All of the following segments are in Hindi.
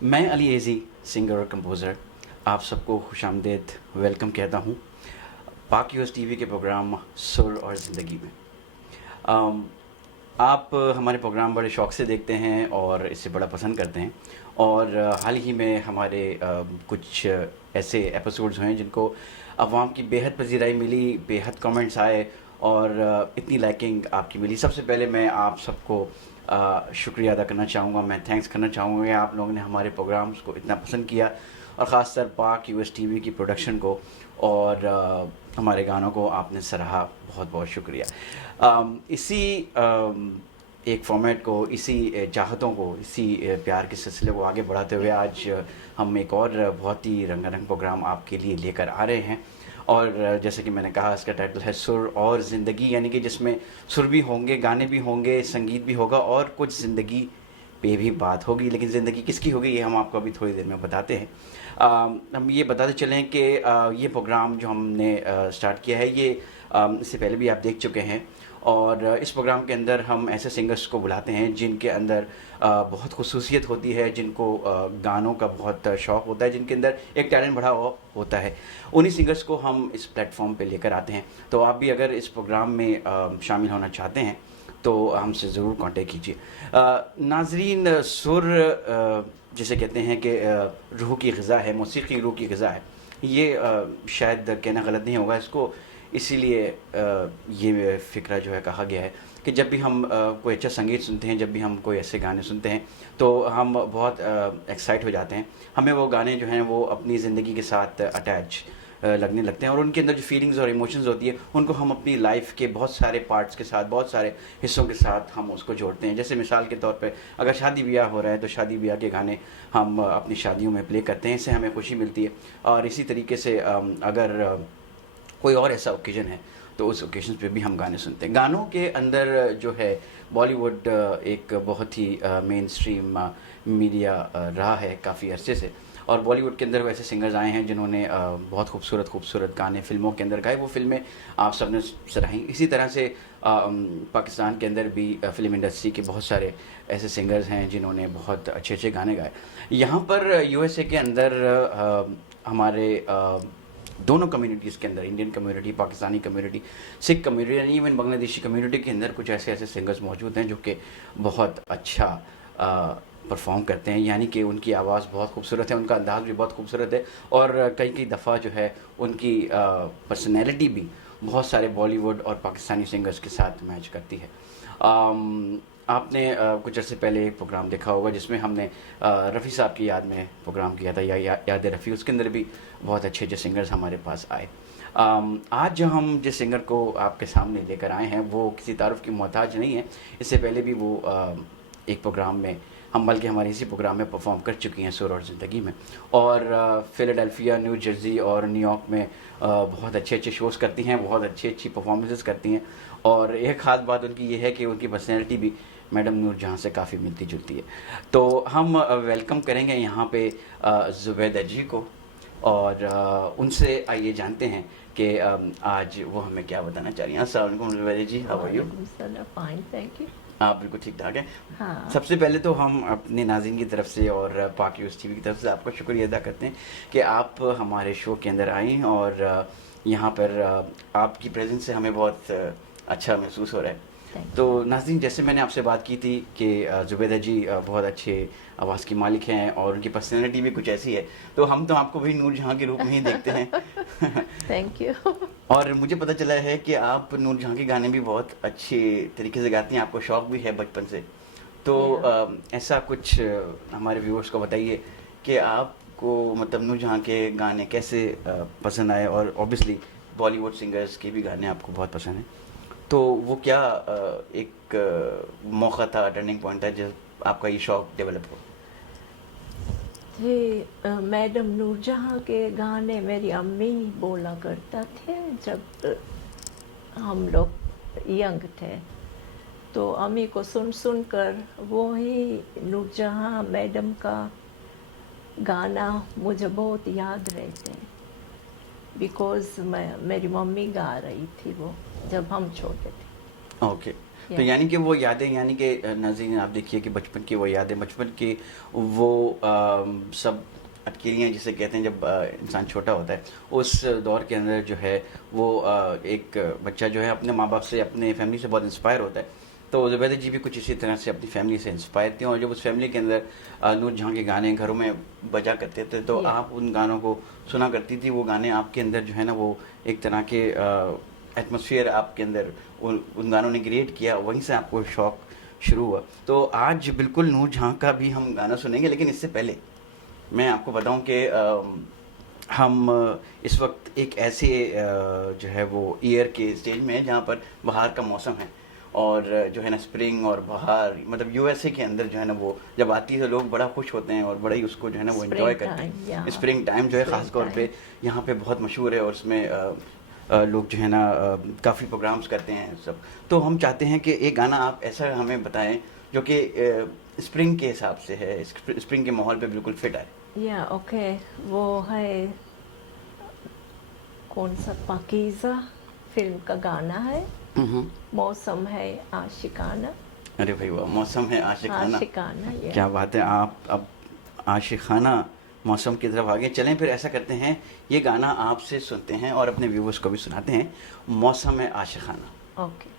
मैं अली एज़ी, सिंगर और कंपोज़र, आप सबको खुशामदीद वेलकम कहता हूँ पाक यूएस टीवी के प्रोग्राम सुर और ज़िंदगी में। अम, आप हमारे प्रोग्राम बड़े शौक़ से देखते हैं और इसे बड़ा पसंद करते हैं और हाल ही में हमारे कुछ ऐसे एपिसोड्स हैं जिनको अवाम की बेहद पज़ीराई मिली, बेहद कमेंट्स आए और इतनी लाइकिंग आपकी मिली। सबसे पहले मैं आप सबको शुक्रिया अदा करना चाहूँगा, मैं थैंक्स करना चाहूँगा कि आप लोगों ने हमारे प्रोग्राम्स को इतना पसंद किया और ख़ासतर पाक यूएस टीवी की प्रोडक्शन को और हमारे गानों को आपने सराहा, बहुत बहुत शुक्रिया। इसी एक फॉर्मेट को, इसी चाहतों को, इसी प्यार के सिलसिले को आगे बढ़ाते हुए आज हम एक और बहुत ही रंगारंग प्रोग्राम आपके लिए लेकर आ रहे हैं और जैसे कि मैंने कहा, इसका टाइटल है सुर और ज़िंदगी, यानी कि जिसमें सुर भी होंगे, गाने भी होंगे, संगीत भी होगा और कुछ ज़िंदगी पे भी बात होगी। लेकिन ज़िंदगी किसकी होगी ये हम आपको अभी थोड़ी देर में बताते हैं। हम ये बताते चलें कि ये प्रोग्राम जो हमने स्टार्ट किया है ये इससे पहले भी आप देख चुके हैं और इस प्रोग्राम के अंदर हम ऐसे सिंगर्स को बुलाते हैं जिनके अंदर बहुत खुसूसियत होती है, जिनको गानों का बहुत शौक़ होता है, जिनके अंदर एक टैलेंट बढ़ा हुआ होता है। उन्हीं सिंगर्स को हम इस प्लेटफॉर्म पे लेकर आते हैं। तो आप भी अगर इस प्रोग्राम में शामिल होना चाहते हैं तो हमसे ज़रूर कांटेक्ट कीजिए। नाज़रीन, सुर जिसे कहते हैं कि रूह की ग़िज़ा है, मौसीक़ी रूह की ग़िज़ा है, ये शायद कहना गलत नहीं होगा इसको, इसीलिए ये फ़िक्रा जो है कहा गया है कि जब भी हम कोई अच्छा संगीत सुनते हैं, जब भी हम कोई ऐसे गाने सुनते हैं तो हम बहुत एक्साइट हो जाते हैं। हमें वो गाने जो हैं वो अपनी ज़िंदगी के साथ अटैच लगने लगते हैं और उनके अंदर जो फीलिंग्स और इमोशंस होती है उनको हम अपनी लाइफ के बहुत सारे पार्ट्स के साथ, बहुत सारे हिस्सों के साथ हम उसको जोड़ते हैं। जैसे मिसाल के तौर पे अगर शादी ब्याह हो रहा है तो शादी ब्याह के गाने हम अपनी शादियों में प्ले करते हैं, इससे हमें खुशी मिलती है। और इसी तरीके से अगर कोई और ऐसा ओकेजन है तो उस ओकेजन पे भी हम गाने सुनते हैं। गानों के अंदर जो है बॉलीवुड एक बहुत ही मेन स्ट्रीम मीडिया रहा है काफ़ी अरसे से और बॉलीवुड के अंदर वैसे सिंगर्स आए हैं जिन्होंने बहुत खूबसूरत गाने फ़िल्मों के अंदर गाए, वो फ़िल्में आप सबने सराही। इसी तरह से पाकिस्तान के अंदर भी फ़िल्म इंडस्ट्री के बहुत सारे ऐसे सिंगर्स हैं जिन्होंने बहुत अच्छे अच्छे गाने गाए। यहाँ पर यूएसए के अंदर हमारे दोनों कम्युनिटीज़ के अंदर, Indian community, Pakistani community, Sikh community यानी इवन बांग्लादेशी कम्युनिटी के अंदर कुछ ऐसे ऐसे सिंगर्स मौजूद हैं जो कि बहुत अच्छा परफॉर्म करते हैं, यानी कि उनकी आवाज़ बहुत खूबसूरत है, उनका अंदाज़ भी बहुत खूबसूरत है और कई कई दफ़ा जो है उनकी पर्सनैलिटी भी बहुत सारे बॉलीवुड और पाकिस्तानी सिंगर्स के साथ मैच करती है। आपने कुछ अर्से पहले एक प्रोग्राम देखा होगा जिसमें हमने रफ़ी साहब की याद में प्रोग्राम किया था, याद रफ़ी, उसके अंदर भी बहुत अच्छे अच्छे सिंगर्स हमारे पास आए। आज जो हम जिस सिंगर को आपके सामने लेकर आए हैं वो किसी तारुफ की मोहताज नहीं है। इससे पहले भी वो एक प्रोग्राम में हम, बल्कि हमारे इसी प्रोग्राम में परफॉर्म कर चुकी हैं सुर और ज़िंदगी में, और फ़िलाडेल्फिया, न्यू जर्सी और न्यूयॉर्क में बहुत अच्छे अच्छे शोज़ करती हैं, बहुत अच्छी अच्छी परफॉर्मेंसेस करती हैं। और एक ख़ास बात उनकी ये है कि उनकी पर्सनैलिटी भी मैडम नूर जहाँ से काफ़ी मिलती जुलती है। तो हम वेलकम करेंगे यहाँ पे ज़ुबैदा जी को और उनसे आइए जानते हैं कि आज वो हमें क्या बताना चाह रही हैं। अस्सलाम वालेकुम Zubaida ji, how are you? Fine, thank you. आप बिल्कुल ठीक ठाक हैं। हाँ, सबसे पहले तो हम अपने नाज़रीन की तरफ से और पाक यूएस टीवी की तरफ से आपका शुक्रिया अदा करते हैं कि आप हमारे शो के अंदर आईं और यहाँ पर आपकी प्रेजेंस से हमें बहुत अच्छा महसूस हो रहा है। थैंक तो यू। नाज़रीन, जैसे मैंने आपसे बात की थी कि ज़ुबैदा जी बहुत अच्छे आवाज़ की मालिक हैं और उनकी पर्सनैलिटी भी कुछ ऐसी है, तो हम तो आपको भी नूर जहाँ के रूप में ही देखते हैं। Thank you. और मुझे पता चला है कि आप नूर जहाँ के गाने भी बहुत अच्छे तरीके से गाती हैं, आपको शौक़ भी है बचपन से। तो ऐसा कुछ हमारे व्यूअर्स को बताइए कि आपको मतलब नूर जहाँ के गाने कैसे पसंद आए, और ऑब्वियसली बॉलीवुड सिंगर्स के भी गाने आपको बहुत पसंद हैं, तो वो क्या एक मौका था, टर्निंग पॉइंट था जब आपका ये शौक़ डेवलप हो? थे मैडम नूरजहाँ के गाने मेरी अम्मी बोला करता थे जब हम लोग यंग थे, तो अम्मी को सुन सुन कर वो ही नूरजहाँ मैडम का गाना मुझे बहुत याद रहते हैं, बिकॉज़ मेरी मम्मी गा रही थी वो जब हम छोटे थे। ओके। तो Yeah. यानी कि वो यादें, यानी कि नाज़रीन आप देखिए कि बचपन की वो यादें, बचपन की वो सब अटकेलियाँ जिसे कहते हैं जब इंसान छोटा होता है, उस दौर के अंदर जो है वो एक बच्चा जो है अपने माँ बाप से, अपने फैमिली से बहुत इंस्पायर होता है। तो ज़ुबैदा जी भी कुछ इसी तरह से अपनी फैमिली से इंस्पायर थी, और जब उस फैमिली के अंदर नूर जहाँ के गाने घरों में बजा करते थे तो Yeah. आप उन गानों को सुना करती थी। वो गाने आपके अंदर जो है ना वो एक तरह के एटमॉस्फेयर आपके अंदर उन गानों ने क्रिएट किया, वहीं से आपको शौक शुरू हुआ। तो आज बिल्कुल नूर जहाँ का भी हम गाना सुनेंगे, लेकिन इससे पहले मैं आपको बताऊं कि हम इस वक्त एक ऐसे जो है वो ईयर के स्टेज में हैं जहाँ पर बहार का मौसम है, और जो है ना स्प्रिंग और बहार, मतलब यूएसए के अंदर जो है ना वो जब आती है तो लोग बड़ा खुश होते हैं और बड़ा ही उसको जो है ना वो एंजॉय करते हैं। स्प्रिंग टाइम जो है ख़ास तौर पे यहाँ पे बहुत मशहूर है, और उसमें लोग जो है ना काफ़ी प्रोग्राम्स करते हैं सब। तो हम चाहते हैं कि एक गाना आप ऐसा हमें बताएं जो कि स्प्रिंग के हिसाब से है, स्प्रिंग के माहौल पे बिल्कुल फिट आए। या ओके, वो है कौन सा, पाकीज़ा फिल्म का गाना है, मौसम है आशिकाना। अरे भाई वाह, मौसम है आशिकाना। आशिकाना, या क्या बात है, आप अब आशिकाना मौसम की तरफ आगे चलें। फिर ऐसा करते हैं, ये गाना आपसे सुनते हैं और अपने व्यूवर्स को भी सुनाते हैं, मौसम है आशिकाना। Okay.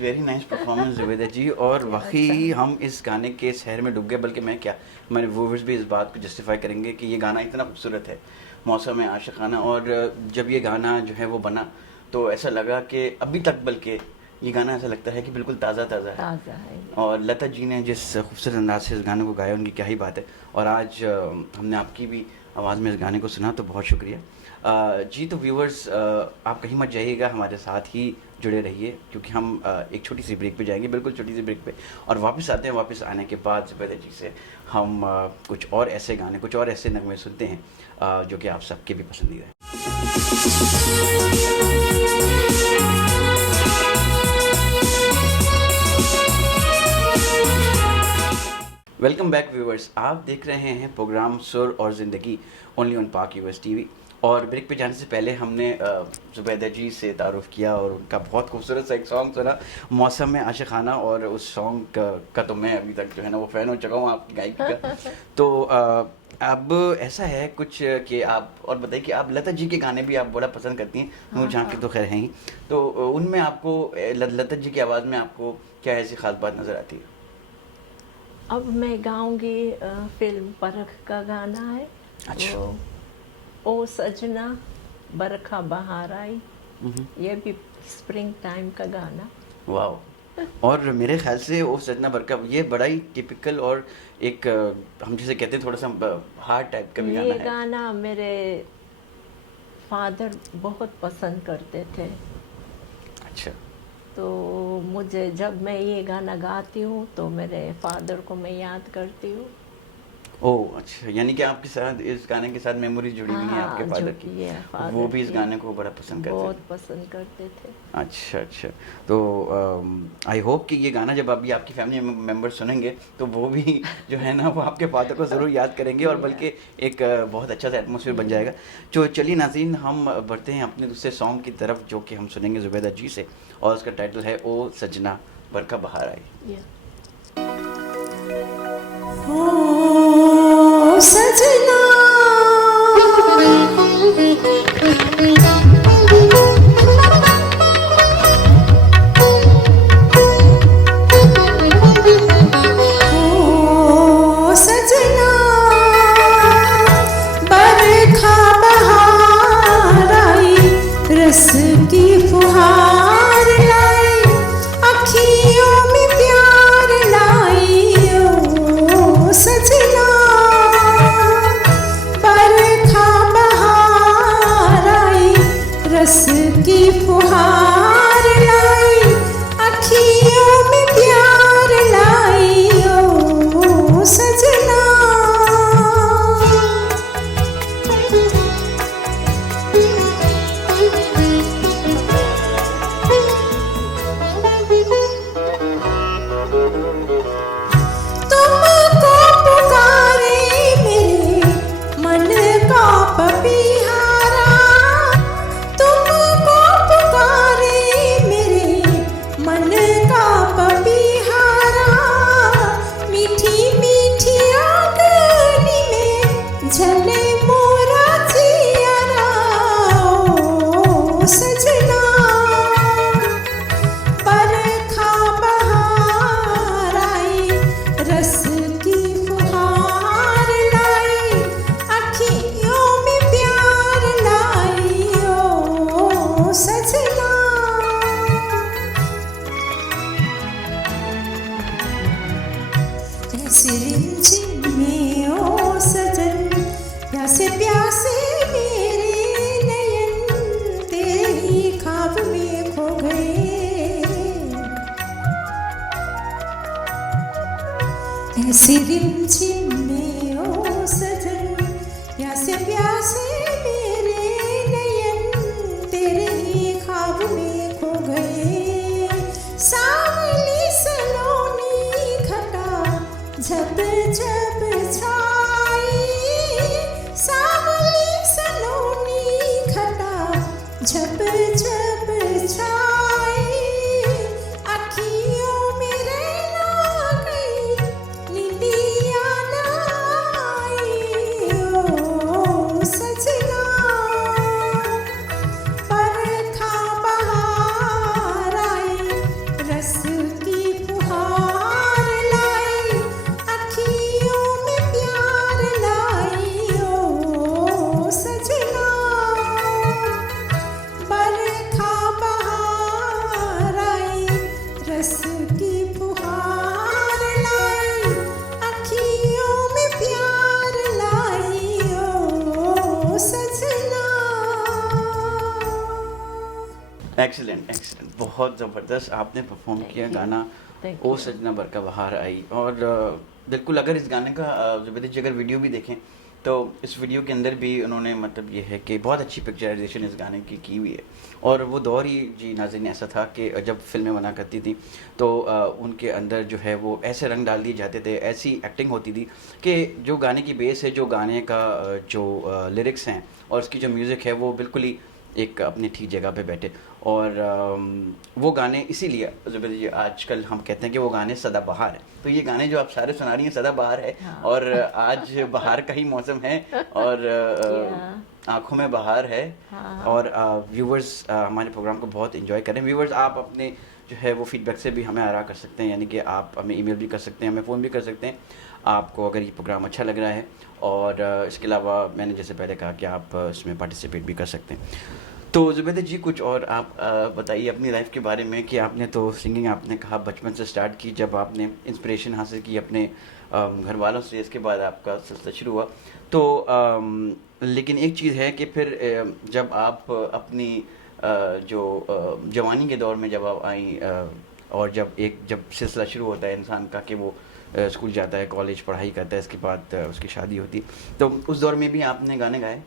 Very nice performance Zubaida ji. और वाकई हम इस गाने के शहर में डूब गए, बल्कि मैं क्या, हमारे व्यूअर्स भी इस बात को जस्टिफाई करेंगे कि ये गाना इतना खूबसूरत है, मौसम आशिकाना। और जब ये गाना जो है वो बना तो ऐसा लगा कि अभी तक, बल्कि ये गाना ऐसा लगता है कि बिल्कुल ताज़ा ताज़ा है। ताज़ा है। और लता जी ने जिस खूबसूरत अंदाज से इस गाने को गाया, उनकी क्या ही बात है। और आज हमने आपकी भी आवाज़ में इस गाने को सुना, तो बहुत शुक्रिया जी। तो व्यूवर्स, आप कहीं मत जाइएगा, हमारे साथ ही जुड़े रहिए, क्योंकि हम एक छोटी सी ब्रेक पे जाएंगे, बिल्कुल छोटी सी ब्रेक पे, और वापस आते हैं। वापस आने के बाद जुबैदा जी से हम कुछ और ऐसे गाने, कुछ और ऐसे नगमे सुनते हैं जो कि आप सबके भी पसंदीदा हैं। वेलकम बैक व्यूवर्स, आप देख रहे हैं प्रोग्राम सुर और ज़िंदगी ओनली ऑन पाक यूएस टीवी। और ब्रेक पे जाने से पहले हमने जुबैदा जी से तारुफ़ किया और उनका बहुत खूबसूरत सा एक सॉन्ग सुना, मौसम आशिकाना। और उस सॉन्ग का तो मैं अभी तक जो है ना वो फ़ैन हो चुका हूँ आपकी गायकी का। तो अब ऐसा है कुछ कि आप और बताइए कि आप लता जी के गाने भी आप बड़ा पसंद करती हैं, नूर जहाँ की तो खैर हैं ही, तो उनमें आपको लता जी की आवाज़ में आपको क्या ऐसी ख़ास बात नज़र आती है? अब मैं गाऊंगी फिल्म परख का गाना है। अच्छा। वो ओ सजना बरखा बहार आई, ये भी स्प्रिंग टाइम का गाना। वाह। और मेरे ख्याल से ओ सजना बरखा, ये बड़ा ही टिपिकल और एक हम जिसे कहते हैं थोड़ा सा हार्ड टाइप का भी गाना ये है। गाना मेरे फादर बहुत पसंद करते थे, अच्छा। तो मुझे जब मैं ये गाना गाती हूँ तो मेरे फादर को मैं याद करती हूँ। ओह अच्छा, यानी कि आपके साथ इस गाने के साथ मेमोरी जुड़ी हुई है आपके फादर की, वो भी इस गाने को बड़ा पसंद करते बहुत थे। पसंद करते थे। अच्छा अच्छा। तो आई होप कि ये गाना जब अभी आपकी फैमिली मेम्बर सुनेंगे तो वो भी जो है ना वो आपके फादर को ज़रूर याद करेंगे, और बल्कि एक बहुत अच्छा सा एटमॉस्फेयर बन जाएगा। तो चलिए नाज़रीन, हम बढ़ते हैं अपने दूसरे सॉन्ग की तरफ, जो कि हम सुनेंगे जुबैदा जी से, और उसका टाइटल है ओ सजना बरखा बहार आई। ओ सजना ओ सजना बरखा बहार आई, रस की फुहार लाई, अखियों में प्यार लाई। ओ सजना बरखा बहार आई, रस की फुहार लाई, अखियों में प्यार लाई। ओ सजना तुमको पुकारे मेरे मन का पपीहारा, तुमको पुकारे मेरे मन का पपीहारा, मीठी मीठी आंगनी में झले मोरा जियारा। ओ सजना बरखा बहार आई, रस की फुहार लाई, अखियों में प्यार लाई। ओ सजना जैसे रिमझिम में ओ सजन, प्यासे प्यासे मेरे नयन, तेरे ही ख्वाब में खो गए। ऐसे रिमझिम में ओ सजन, प्यासे प्यासे मेरे नयन, तेरे ही ख्वाब में खो गए। सांवली सलोनी घटा जब जब छाई, सांवली सलोनी घटा जब जब छाई, अखियों में रहना गई, नींदिया ना आई। ओ सजना बरखा बहार आई, रस एक्सीलेंट एक्सीलेंट, बहुत ज़बरदस्त आपने परफॉर्म Thank किया you. गाना Thank ओ you. सजना बरका बहार आई। और बिल्कुल अगर इस गाने का जुबैदा जी अगर वीडियो भी देखें तो इस वीडियो के अंदर भी उन्होंने मतलब ये है कि बहुत अच्छी पिक्चराइजेशन इस गाने की हुई है। और वो दौर ही जी नाज़रीन ऐसा था कि जब फिल्में बना करती थी तो उनके अंदर जो है वो ऐसे रंग डाल दिए जाते थे, ऐसी एक्टिंग होती थी कि जो गाने की बेस है, जो गाने का जो लिरिक्स हैं और उसकी जो म्यूज़िक है वो बिल्कुल ही एक अपनी ठीक जगह पे बैठे। और वो गाने इसीलिए जुबैदा जी आजकल हम कहते हैं कि वो गाने सदाबहार हैं। तो ये गाने जो आप सारे सुना रही हैं सदाबहार है। हाँ। और आज बहार का ही मौसम है और Yeah. आंखों में बहार है। हाँ। और व्यूवर्स हमारे प्रोग्राम को बहुत एंजॉय करें। व्यूवर्स आप अपने जो है वो फीडबैक से भी हमें आरा कर सकते हैं, यानी कि आप हमें ईमेल भी कर सकते हैं, हमें फ़ोन भी कर सकते हैं आपको अगर ये प्रोग्राम अच्छा लग रहा है। और इसके अलावा मैंने जैसे पहले कहा कि आप इसमें पार्टिसिपेट भी कर सकते हैं। तो जुबैदा जी कुछ और आप बताइए अपनी लाइफ के बारे में कि आपने तो सिंगिंग आपने कहा बचपन से स्टार्ट की, जब आपने इंस्पिरेशन हासिल की अपने घर वालों से, इसके बाद आपका सिलसिला शुरू हुआ। तो लेकिन एक चीज़ है कि फिर जब आप अपनी जो जवानी के दौर में जब आप आई और जब सिलसिला शुरू होता है इंसान का कि वो स्कूल जाता है, कॉलेज पढ़ाई करता है, इसके बाद उसकी शादी होती है, तो उस दौर में भी आपने गाने गाए?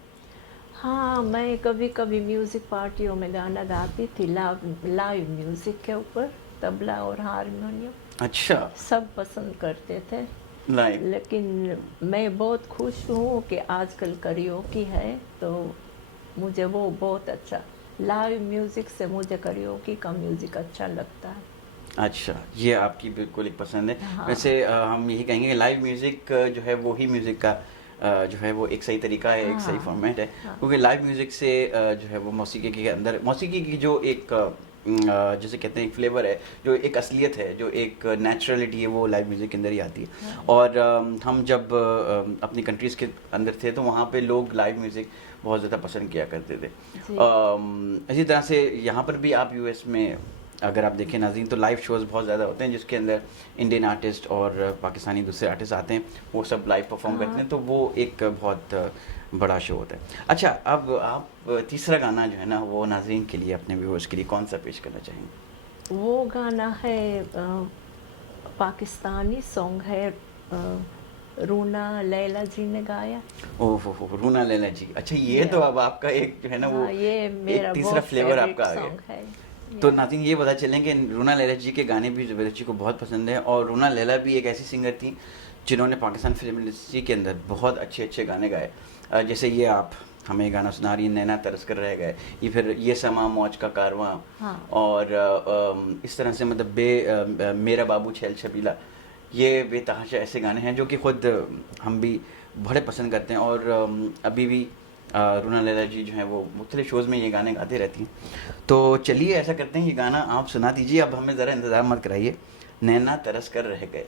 हाँ, मैं कभी कभी म्यूज़िक पार्टियों में गाना गाती थी, लाइव म्यूज़िक के ऊपर, तबला और हारमोनियम। अच्छा, सब पसंद करते थे। लाइव। लेकिन मैं बहुत खुश हूँ कि आजकल करियोकी है, तो मुझे वो बहुत अच्छा, लाइव म्यूज़िक से मुझे करियोकी का म्यूज़िक अच्छा लगता है। अच्छा, ये आपकी बिल्कुल एक पसंद है। हाँ। वैसे हम यही कहेंगे कि लाइव म्यूज़िक जो है वो ही म्यूज़िक का जो है वो एक सही तरीका है, एक सही हाँ। फॉर्मेट है। हाँ। क्योंकि लाइव म्यूज़िक से जो है वो मौसीकी के अंदर मौसीकी की जो एक जिसे कहते हैं एक फ्लेवर है, जो एक असलियत है, जो एक नेचुरलिटी है, वो लाइव म्यूज़िक के अंदर ही आती है। हाँ। और हम जब अपनी कंट्रीज़ के अंदर थे तो वहाँ पे लोग लाइव म्यूज़िक बहुत ज़्यादा पसंद किया करते थे। जी। इसी तरह से यहाँ पर भी आप यूएस में अगर आप देखें नाज़रीन तो लाइव शोज़ बहुत ज़्यादा होते हैं जिसके अंदर इंडियन आर्टिस्ट और पाकिस्तानी दूसरे आर्टिस्ट आते हैं, वो सब लाइव परफॉर्म करते हैं, तो वो एक बहुत बड़ा शो होता है। अच्छा, अब आप तीसरा गाना जो है ना वो नाज़रीन के लिए, अपने व्यूअर्स के लिए कौन सा पेश करना चाहेंगे? वो गाना है पाकिस्तानी सॉन्ग है, रूना लैला जी ने गाया। ओह हो, रूना लैला जी। अच्छा, ये Yeah. तो अब आपका एक जो है ना वो हाँ, ये मेरा एक तीसरा बहुत फ्लेवर फेवरेट आपका आ गया। सॉन्ग है। तो Yeah. नाज़रीन ये पता चलें कि रूना लैला जी के गाने भी जुबैदा जी को बहुत पसंद है। और रूना लैला भी एक ऐसी सिंगर थी जिन्होंने पाकिस्तान फिल्म इंडस्ट्री के अंदर बहुत अच्छे अच्छे गाने गाए। जैसे ये आप हमें गाना सुना रही हैं, नैना तरस कर रह गए, ये फिर ये समा मौज का कारवां। हाँ। और इस तरह से मतलब मेरा बाबू छैल छबीला, ये बेतहाशा ऐसे गाने हैं जो कि ख़ुद हम भी बड़े पसंद करते हैं। और अभी भी रूना लैला जी जो हैं वो मुख्तलिफ शोज़ में ये गाने गाते रहती हैं। तो चलिए ऐसा करते हैं, ये गाना आप सुना दीजिए। अब हमें ज़रा इंतज़ार मत कराइए। नैना तरस कर रह गए।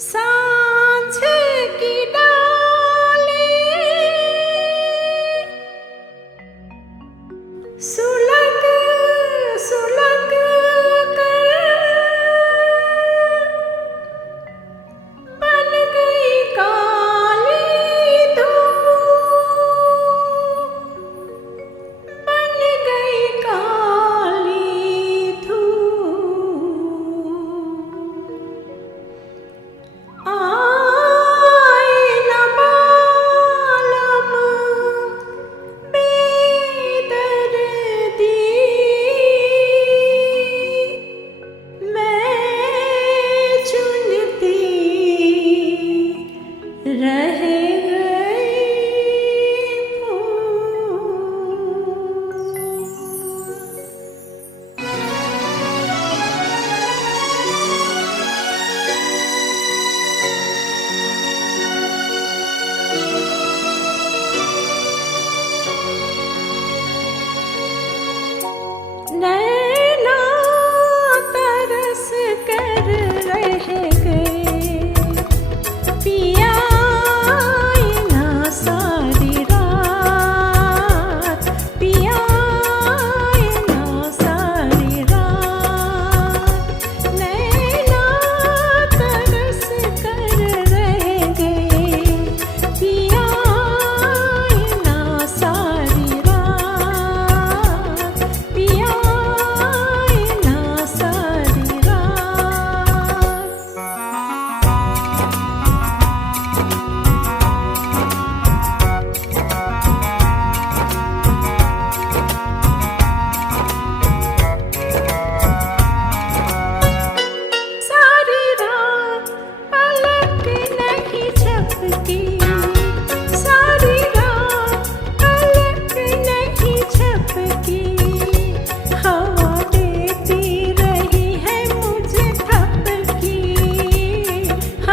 सांझ की डाली सुलग सुलग कर बन गई काली धूप, बन गई काली धूप।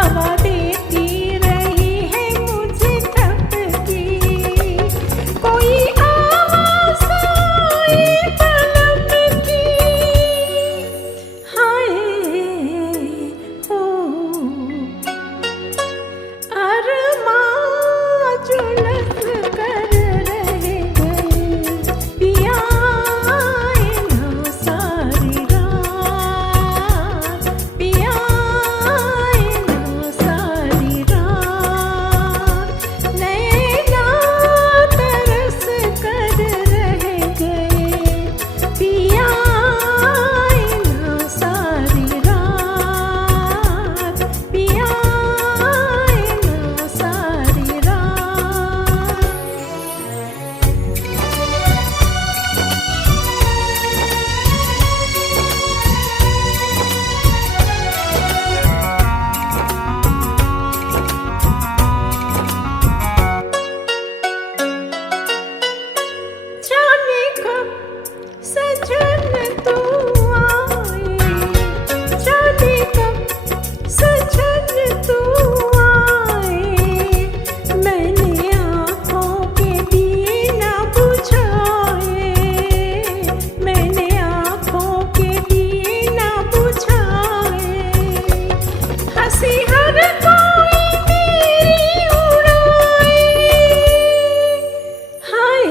हवा देती रही है मुझे थपकी कोई आवाज़ आई पलक की हाय हो अरमां जुलस कर रह गए पिया आए ना सारी रात पिया आए ना सारी रात नैना तरस कर रह गए पिया आए ना सारी रात पिया आए ना सारी रात जाने कब सजन तू आए जाने कब सजन तू आए मैंने आँखों के दिए ना बुझाए मैंने आँखों के दिए ना बुझाए हंसी हर कोई मेरी उड़ाए हाय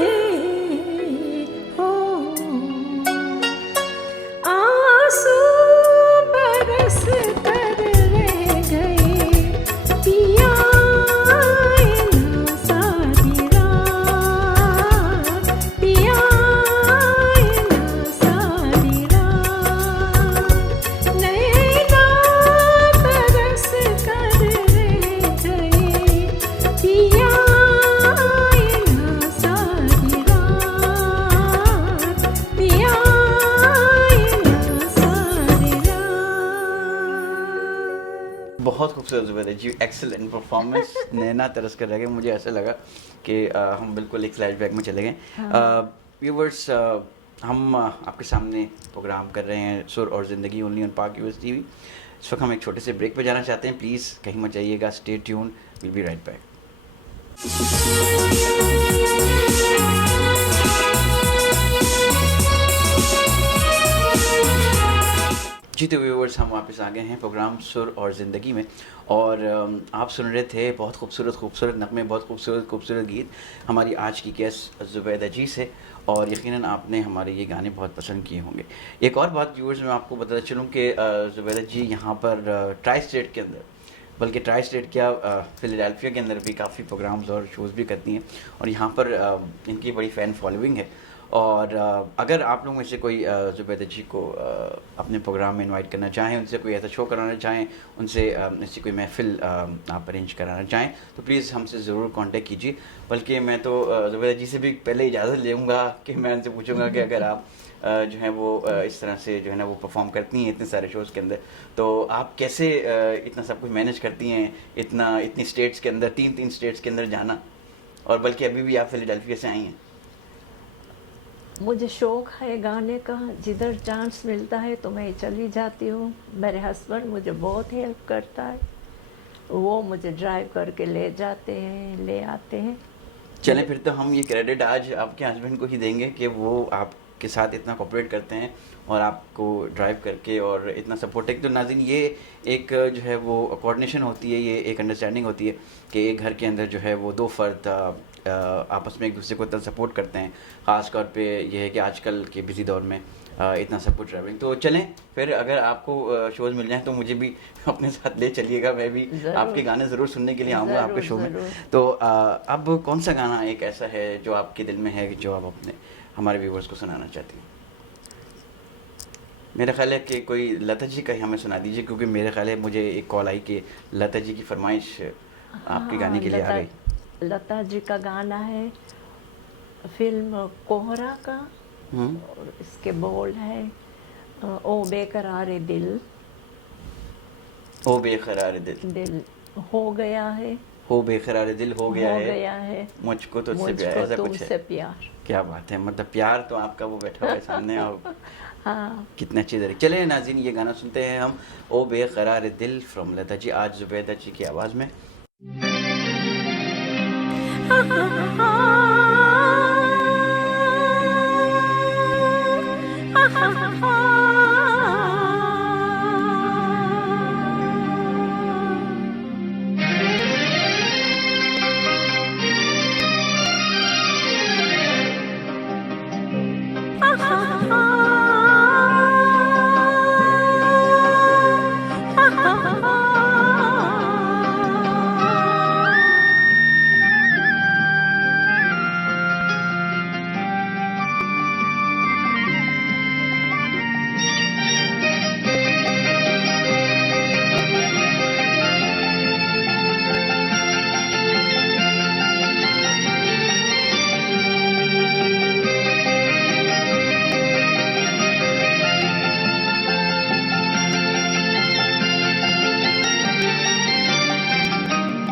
हो आंसू बरस कर रह गए पिया आए ना सारी रात पिया आए ना सारी रात नैना तरस कर रह गए पिया आए ना सारी रात पिया आए ना सारी रात बहुत खूबसूरत ज़ुबैदा जी, एक्सेलेंट परफॉर्मेंस। नैना तरस कर रह गए, मुझे ऐसा लगा कि हम बिल्कुल एक फ्लैशबैक में चले गए। व्यूवर्स, हम आपके सामने प्रोग्राम कर रहे हैं सुर और ज़िंदगी ओनली ऑन पाक यूएस टीवी। इस वक्त हम एक छोटे से ब्रेक पे जाना चाहते हैं, प्लीज़ कहीं मत जाइएगा, stay tune, will be right back. जी तो व्यूवर्स, हम वापस आ गए हैं प्रोग्राम सुर और ज़िंदगी में, और आप सुन रहे थे बहुत खूबसूरत नगमे, बहुत खूबसूरत गीत हमारी आज की गेस्ट ज़ुबैदा जी से, और यकीनन आपने हमारे ये गाने बहुत पसंद किए होंगे। एक और बात व्यूवर्स, मैं आपको बताता चलूँ कि ज़ुबैदा जी यहाँ पर ट्राई स्टेट के अंदर, बल्कि ट्राई स्टेट क्या फिलाडेल्फिया के अंदर भी काफ़ी प्रोग्राम्स और शोज़ भी करती हैं, और यहाँ पर इनकी बड़ी फ़ैन फॉलोइंग है। और अगर आप लोग में से कोई ज़ुबैदा जी को अपने प्रोग्राम में इनवाइट करना चाहें, उनसे कोई ऐसा शो कराना चाहें, उनसे ऐसी कोई महफ़िल आप अरेंज कराना चाहें, तो प्लीज़ हमसे ज़रूर कांटेक्ट कीजिए। बल्कि मैं तो ज़ुबैदा जी से भी पहले इजाज़त लूँगा कि मैं उनसे पूछूंगा कि अगर आप जो है वो इस तरह से जो है ना वो परफॉर्म करती हैं इतने सारे शोज़ के अंदर, तो आप कैसे इतना सब कुछ मैनेज करती हैं, इतनी स्टेट्स के अंदर, तीन स्टेट्स के अंदर जाना, और बल्कि अभी भी आप फिलाडेल्फिया से आई हैं। मुझे शौक़ है गाने का, जिधर चांस मिलता है तो मैं चली जाती हूँ। मेरे हस्बैंड मुझे बहुत हेल्प करता है, वो मुझे ड्राइव करके ले जाते हैं, ले आते हैं। चलें फिर तो हम ये क्रेडिट आज आपके हस्बैंड को ही देंगे कि वो आपके साथ इतना कोऑपरेट करते हैं और आपको ड्राइव करके और इतना सपोर्ट है। तो नाज़रीन, ये एक जो है वो कोऑर्डिनेशन होती है, ये एक अंडरस्टैंडिंग होती है कि एक घर के अंदर जो है वो दो फ़र्द आपस में एक दूसरे को इतना सपोर्ट करते हैं। ख़ास तौर पे ये है कि आजकल के बिज़ी दौर में इतना सपोर्ट ट्रैवलिंग। तो चलें फिर, अगर आपको शोज़ मिल जाएँ तो मुझे भी अपने साथ ले चलिएगा, मैं भी आपके गाने ज़रूर सुनने के लिए आऊँगा आपके शो में। तो अब कौन सा गाना एक ऐसा है जो आपके दिल में है, जो आप अपने हमारे व्यूवर्स को सुनाना चाहती हैं? मेरा ख्याल है कि कोई लता जी का ही हमें सुना दीजिए, क्योंकि मेरे ख्याल है मुझे एक कॉल आई कि लता जी की फरमाइश आपके गाने के लिए आ गई। लता जी का गाना है फिल्म कोहरा का, और इसके बोल है ओ बेकरार दिल, ओ बेकरार दिल हो गया है, हो बेकरार दिल हो गया है मुझको तुझसे प्यार, ऐसा कुछ तुमसे है। प्यार। क्या बात है, मतलब प्यार तो आपका वो बैठा हुआ है सामने, और हाँ कितने अच्छे तरीके। चले नाज़रीन, ये गाना सुनते हैं हम, ओ बेकरार दिल फ्रॉम लता जी, आज जुबैदा जी की आवाज़ में।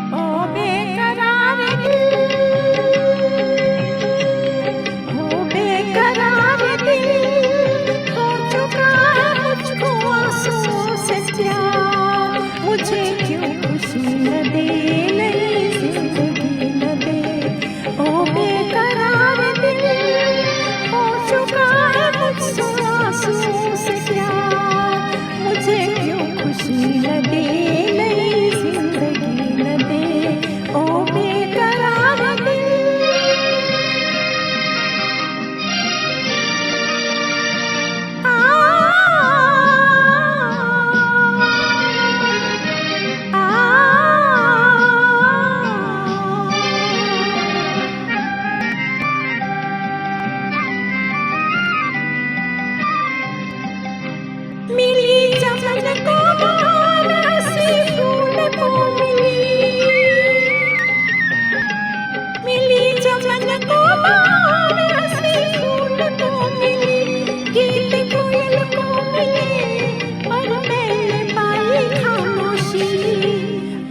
ओ बेकरार दिल, ओ बेकरार दिल, हो चुका है मुझको आंसुओं से प्यार, मुझे क्यों खुशी न दे, नई जिंदगी न दे। ओ बेकरार दिल, हो चुका है मुझको आंसुओं से प्यार, मुझे क्यों खुशी न दे, नई जिंदगी न दे। ओ बेकरार दिल, मिली चमन को मानसी फूल को मिली चमन को मानसी फूल को मिली, गीत कोयल को मिली और मैंने पाई खामोशी,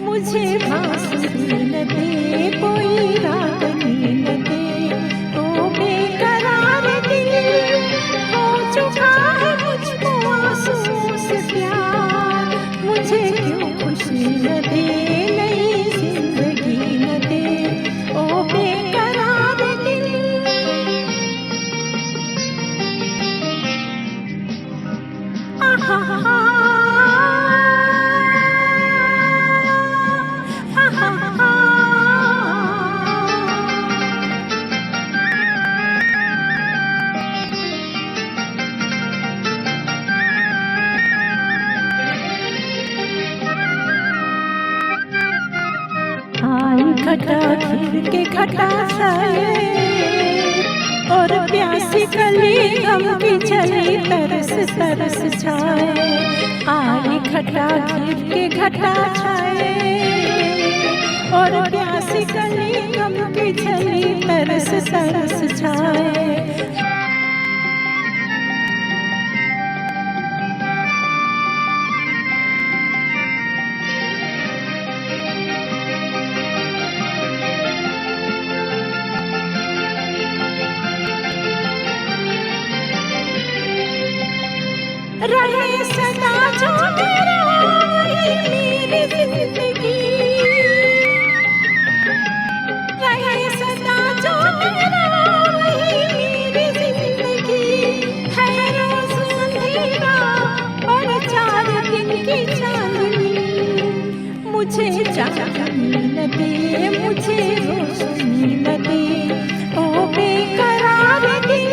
मुझे बांसुरी न दे, कोई रागनी न दे। ओ बेकरार दिल, हो चुका है मुझको आंसुओं से प्यार, मुझे क्यों खुशी न दे, नई जिंदगी न दे। ओ बेकरार दिल, आई घटा घिर के घटा छाए, और प्यासी कली गम की जली तरस तरस छाए। आई घटा घिर के घटा छाए, और प्यासी कली गम की जली तरस तरस छाए। रहे सदा जो मेरा वही मेरी जिंदगी, रहे सदा जो मेरा वही मेरी जिंदगी, है रोज अंधेरा और 4 दिन की चांदनी, मुझे चांदनी न दे, मुझे रोशनी न दे। ओ बेकरार दिल,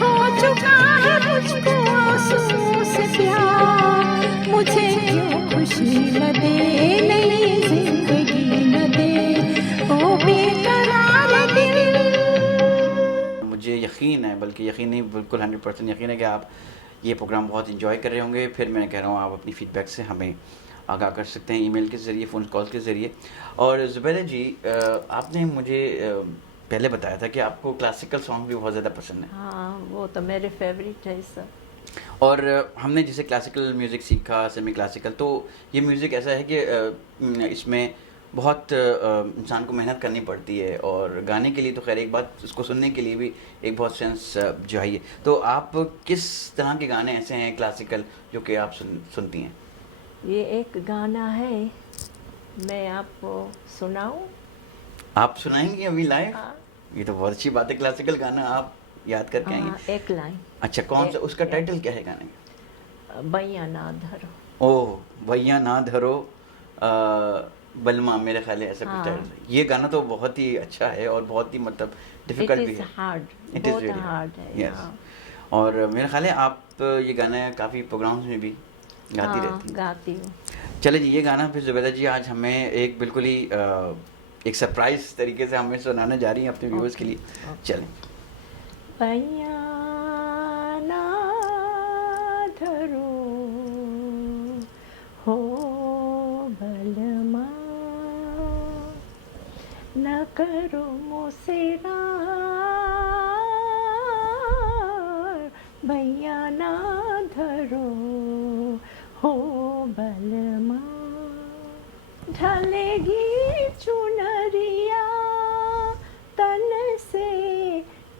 हो चुका है मुझको आंसुओं से प्यार, मुझे क्यों खुशी न दे, नई जिंदगी न दे। ओ बेकरार दिल, मुझे यकीन है, बल्कि यकीन नहीं, बिल्कुल 100% यकीन है कि आप ये प्रोग्राम बहुत इंजॉय कर रहे होंगे। फिर मैं कह रहा हूँ, आप अपनी फ़ीडबैक से हमें आगाह कर सकते हैं, ईमेल के ज़रिए, फ़ोन कॉल के ज़रिए। और ज़ुबैदा जी, आपने मुझे पहले बताया था कि आपको क्लासिकल सॉन्ग भी बहुत ज़्यादा पसंद है। हाँ, वो तो मेरे फेवरेट है सब। और हमने जैसे क्लासिकल म्यूज़िक सीखा, सेमी क्लासिकल, तो ये म्यूज़िक ऐसा है कि इसमें बहुत इंसान को मेहनत करनी पड़ती है, और गाने के लिए तो खैर एक बात, उसको सुनने के लिए भी एक बहुत सेंस चाहिए। तो आप किस तरह के गाने ऐसे हैं क्लासिकल जो कि आप सुनती हैं? ये एक गाना है, मैं आपको सुनाऊं? आप सुनाएंगी अभी लाइव? हाँ। ये तो बहुत अच्छी बात है, क्लासिकल गाना आप याद करके आएंगे। एक लाइन। अच्छा, कौन सा, उसका टाइटल क्या है गाने का? बैया ना धरो। ओह, भैया ना धरो बलमा, मेरे ख्याल है ऐसा कुछ हाँ। टाइटल है। ये गाना तो बहुत ही अच्छा है और बहुत ही मतलब इट डिफिकल्ट भी इज है। हार्ड, It is बहुत really हार्ड है। Yes. हाँ। और मेरा ख्याल है आप ये गाना काफ़ी प्रोग्राम्स में भी गाती हाँ, रहती हैं। गाती हूँ। चले जी, ये गाना फिर जुबैदा जी आज हमें एक बिल्कुल ही एक सरप्राइज तरीके से हमें सुनाने जा रही हैं अपने व्यूअर्स के लिए। चलें। बैया ना धरो हो बलमा, न करो मोसेरा, बैया ना धरो हो बलमा, ढलेगी चुनरिया तन से,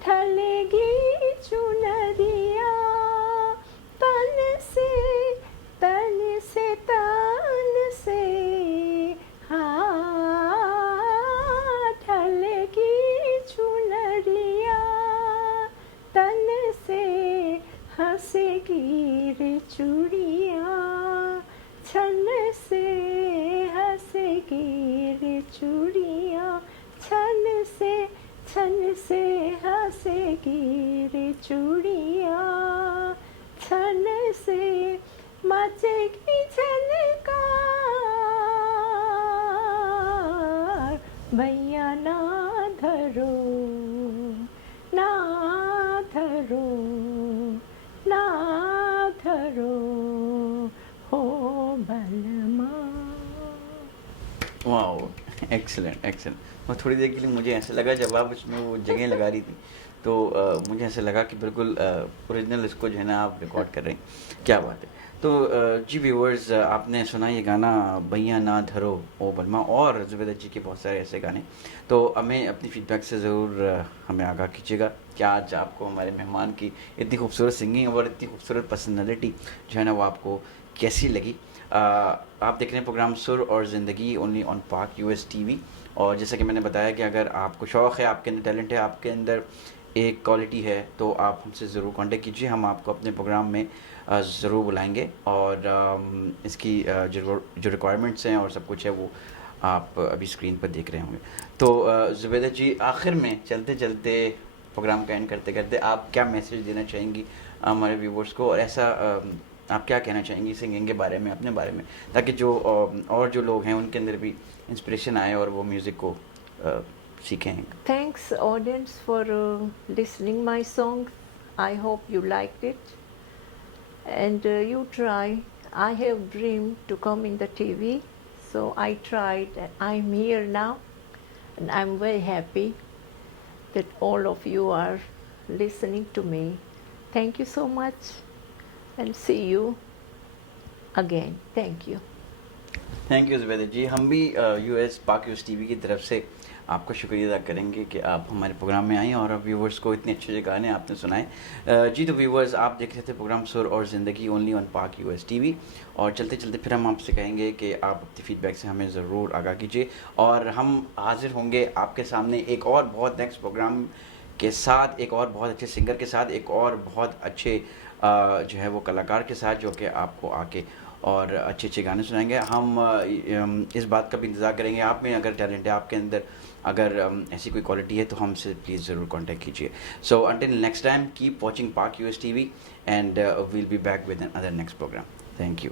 ढलेगी चुनरिया तन से, तन से, तन से, हाँ, ढलेगी चुनरिया तन से, हंसेगी रे चूड़िया छन से, हंसेगी रे चूड़िया छन से, छन से, हंसेगी रे चूड़िया छन से, मचेगी झनकार, भैया ना धरो, ना धरो, ना धरो हो बलमा। वाह, एक्सीलेंट एक्सीलेंट। और थोड़ी देर के लिए मुझे ऐसा लगा जब आप इसमें वो जगह लगा रही थी तो मुझे ऐसा लगा कि बिल्कुल ओरिजिनल इसको जो है ना आप रिकॉर्ड कर रहे हैं। क्या बात है। तो जी व्यूअर्स, आपने सुना ये गाना भैया ना धरो ओ बलमा, और जुबैदा जी के बहुत सारे ऐसे गाने। तो हमें अपनी फीडबैक से ज़रूर हमें आगाह कीजिएगा कि आज आपको हमारे मेहमान की इतनी खूबसूरत सिंगिंग और इतनी खूबसूरत पर्सनैलिटी जो है ना वो आपको कैसी लगी। आप देख रहे हैं प्रोग्राम सुर और ज़िंदगी ओनली ऑन पाक US TV। और जैसा कि मैंने बताया कि अगर आपको शौक़ है, आपके अंदर टैलेंट है, आपके अंदर एक क्वालिटी है, तो आप हमसे ज़रूर कांटेक्ट कीजिए। हम आपको अपने प्रोग्राम में ज़रूर बुलाएंगे, और इसकी जो रिक्वायरमेंट्स हैं और सब कुछ है वो आप अभी स्क्रीन पर देख रहे होंगे। तो जुबैदा जी, आखिर में चलते चलते प्रोग्राम का एंड करते करते आप क्या मैसेज देना चाहेंगी हमारे व्यूवर्स को, और ऐसा आप क्या कहना चाहेंगी सिंगिंग के बारे में, अपने बारे में, ताकि जो और जो लोग हैं उनके अंदर भी इंस्पिरेशन आए और वो म्यूज़िक को सीखें? Thanks audience for listening my song. I hope you liked it, and you try. I have dreamed to come in the TV, so I tried. I'm here now, and I'm very happy that all of you are listening to me. Thank you so much, and see you again. Thank you. Thank you Zubaida ji. हम भी US पाक US TV की तरफ से आपका शुक्रिया अदा करेंगे कि आप हमारे प्रोग्राम में आए और व्यूवर्स को इतने अच्छे अच्छे गाने आपने सुनाए। जी तो व्यूवर्स, आप देख रहे थे प्रोग्राम सुर और ज़िंदगी ओनली ऑन पाक US TV। और चलते चलते फिर हम आपसे कहेंगे कि आप अपनी फीडबैक से हमें ज़रूर आगाह कीजिए, और हम हाजिर होंगे आपके सामने एक और बहुत नेक्स्ट प्रोग्राम के साथ, एक और बहुत अच्छे सिंगर के साथ, एक और बहुत अच्छे जो है वो कलाकार के साथ, जो कि आपको आके और अच्छे अच्छे गाने सुनाएंगे। हम इस बात का भी इंतज़ार करेंगे, आप में अगर टैलेंट है, आपके अंदर अगर ऐसी कोई क्वालिटी है तो हमसे प्लीज़ ज़रूर कांटेक्ट कीजिए। So until next time, keep watching Pak US TV, and we'll be back with another next program. Thank you.